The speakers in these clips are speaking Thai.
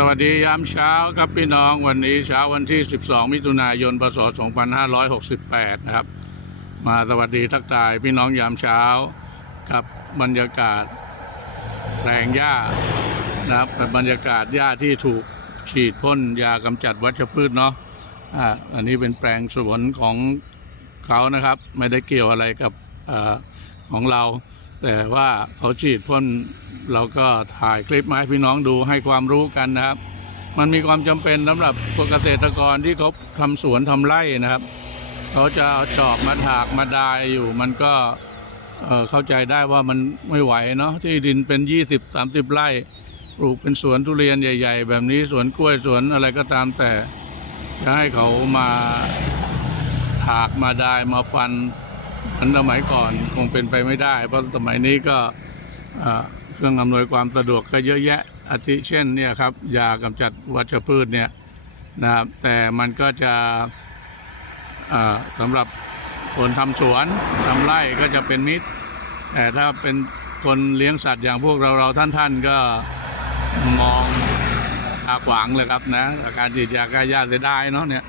สวัสดียามเช้าครับพี่น้องวันนี้เช้าวันที่ 12 มิถุนายน พศ 2568 นะครับ มาสวัสดีทักทายพี่น้องยามเช้ากับบรรยากาศแปลงหญ้านะครับเป็นบรรยากาศหญ้าที่ถูกฉีดพ่นยากำจัดวัชพืชเนาะอ่าอันนี้เป็นแปลงสวนของเขานะครับ ไม่ได้เกี่ยวอะไรกับอของเรา แต่ว่าเขาฉีดพ่น เราก็ถ่ายคลิปมาให้พี่น้องดูให้ความรู้กันนะครับ มันมีความจำเป็นสำหรับเกษตรกรที่เขาทำสวนทำไร่นะครับเขาจะเอาจอบมาถากมาดายอยู่ มันก็เข้าใจได้ว่ามันไม่ไหวเนาะที่ดินเป็น 20 30 ไร่ปลูกเป็นสวนทุเรียนใหญ่ ๆ แบบนี้สวนกล้วยสวนอะไรก็ตามแต่จะให้เขามาถากมาดายมาฟันมือนสมัยก่อนคงเป็นไปไม่ได้ เพราะสมัยนี้ก็ เครื่องอำนวยความสะดวกก็เยอะแยะอาทิเช่นเนี่ยครับยากำจัดวัชพืชเนี่ยนะครับแต่มันก็จะสำหรับคนทำสวนทำไร่ก็จะเป็นมิตร แต่ถ้าเป็นคนเลี้ยงสัตว์อย่างพวกเราเราท่านๆก็มองตาขวางเลยครับนะอาการฉีดยาฆ่าหญ้าเสียดายเนาะเนี่ย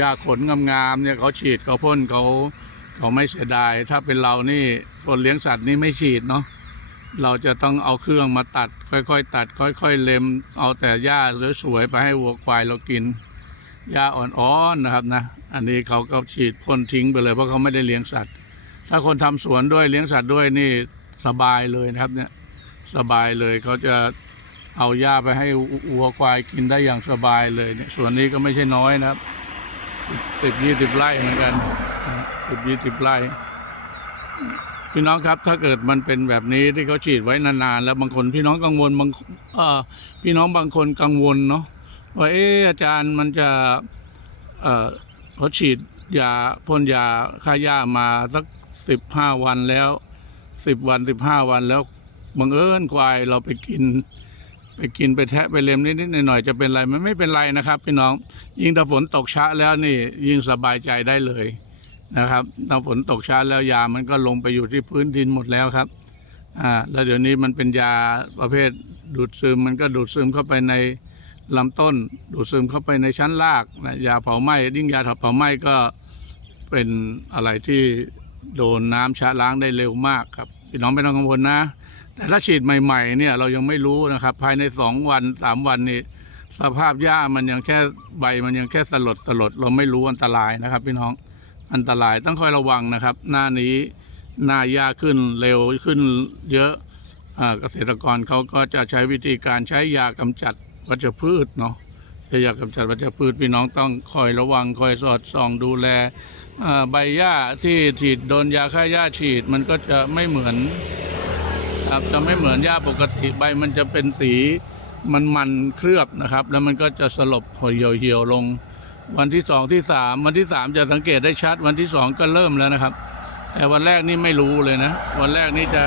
ยาขนงามๆเนี่ยเขาฉีดเขาพ่นเขาเขาไม่เสียดาย ถ้าเป็นเรานี่คนเลี้ยงสัตว์นี่ไม่ฉีดเนาะ เราจะต้องเอาเครื่องมาตัด ค่อยๆ ตัด ค่อย ๆ เล็ม เอาแต่หญ้าสวยๆไปให้วัวควายเรากินหญ้าอ่อนๆนะครับนะอันนี้เขาก็ฉีดพ่นทิ้งไปเลยเพราะเขาไม่ได้เลี้ยงสัตว์ ถ้าคนทำสวนด้วยเลี้ยงสัตว์ด้วยนี่สบายเลยนะครับเนี่ยสบายเลยเขาจะเอาหญ้าไปให้วัวควายกินได้อย่างสบายเลยเนี่ยสวนนี้ก็ไม่ใช่น้อยนะครับสิบยี่สิบไร่เหมือนกันสิบยี่สิบไร่ พี่น้องครับถ้าเกิดมันเป็นแบบนี้ที่เขาฉีดไว้นานๆแล้วบางคนพี่น้องกังวลบางเอ่อพี่น้องบางคนกังวลเนาะว่าเอออาจารย์มันจะเอ่อเขาฉีดยาพ่นยาฆ่าหญ้ามาสักสิบห้าวันแล้วสิบวันสิบห้าวันแล้วบังเอิญควายเราไปกิน ไปกินไปแทะไปเล็มนิดๆหน่อยๆจะเป็นไรมันไม่เป็นไรนะครับ พี่น้องยิ่งถ้าฝนตกช้าแล้วนี่ยิ่งสบายใจได้เลย นะครับถ้าฝนตกช้าแล้วยามันก็ลงไปอยู่ที่พื้นดินหมดแล้วครับ อ่า แล้วเดี๋ยวนี้มันเป็นยาประเภทดูดซึมมันก็ดูดซึมเข้าไปในลำต้น ดูดซึมเข้าไปในชั้นรากนะยาเผาไหม้ยิ่งยาถับเผาไหม้ก็เป็นอะไรที่โดนน้ำชะล้างได้เร็วมากครับพี่น้องไม่ต้องกังวลนะ แต่ถ้าฉีดใหม่ ๆ เนี่ยเรายังไม่รู้นะครับ ภายในสองวันสามวันนี่สภาพหญ้ามันยังแค่ใบมันยังแค่สลดสลดเราไม่รู้อันตรายนะครับพี่น้อง อันตรายต้องคอยระวังนะครับ หน้านี้หน้าหญ้าขึ้นเร็วขึ้นเยอะเกษตรกรเขาก็จะใช้วิธีการใช้ยากำจัดวัชพืชเนาะแต่ยากำจัดวัชพืชพี่น้องต้องคอยระวังคอยสอดส่องดูแลใบหญ้าที่ฉีดโดนยาฆ่าหญ้าฉีดมันก็จะไม่เหมือนครับจะไม่เหมือนหญ้าปกติใบมันจะเป็นสีมันมันเคลือบนะครับ แล้วมันก็จะสลบหี่ยเหี่ยวๆลง วันที่สองที่สามวันที่สามจะสังเกตได้ชัด วันที่สองก็เริ่มแล้วนะครับ แต่วันแรกนี่ไม่รู้เลยนะ วันแรกนี่จะ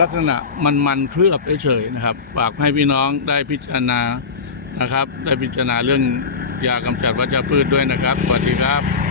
ลักษณะมันมันเคลือบเฉยๆนะครับฝากให้พี่น้องได้พิจารณานะครับ ได้พิจารณาเรื่องยากำจัดวัชพืชด้วยนะครับสวัสดีครับ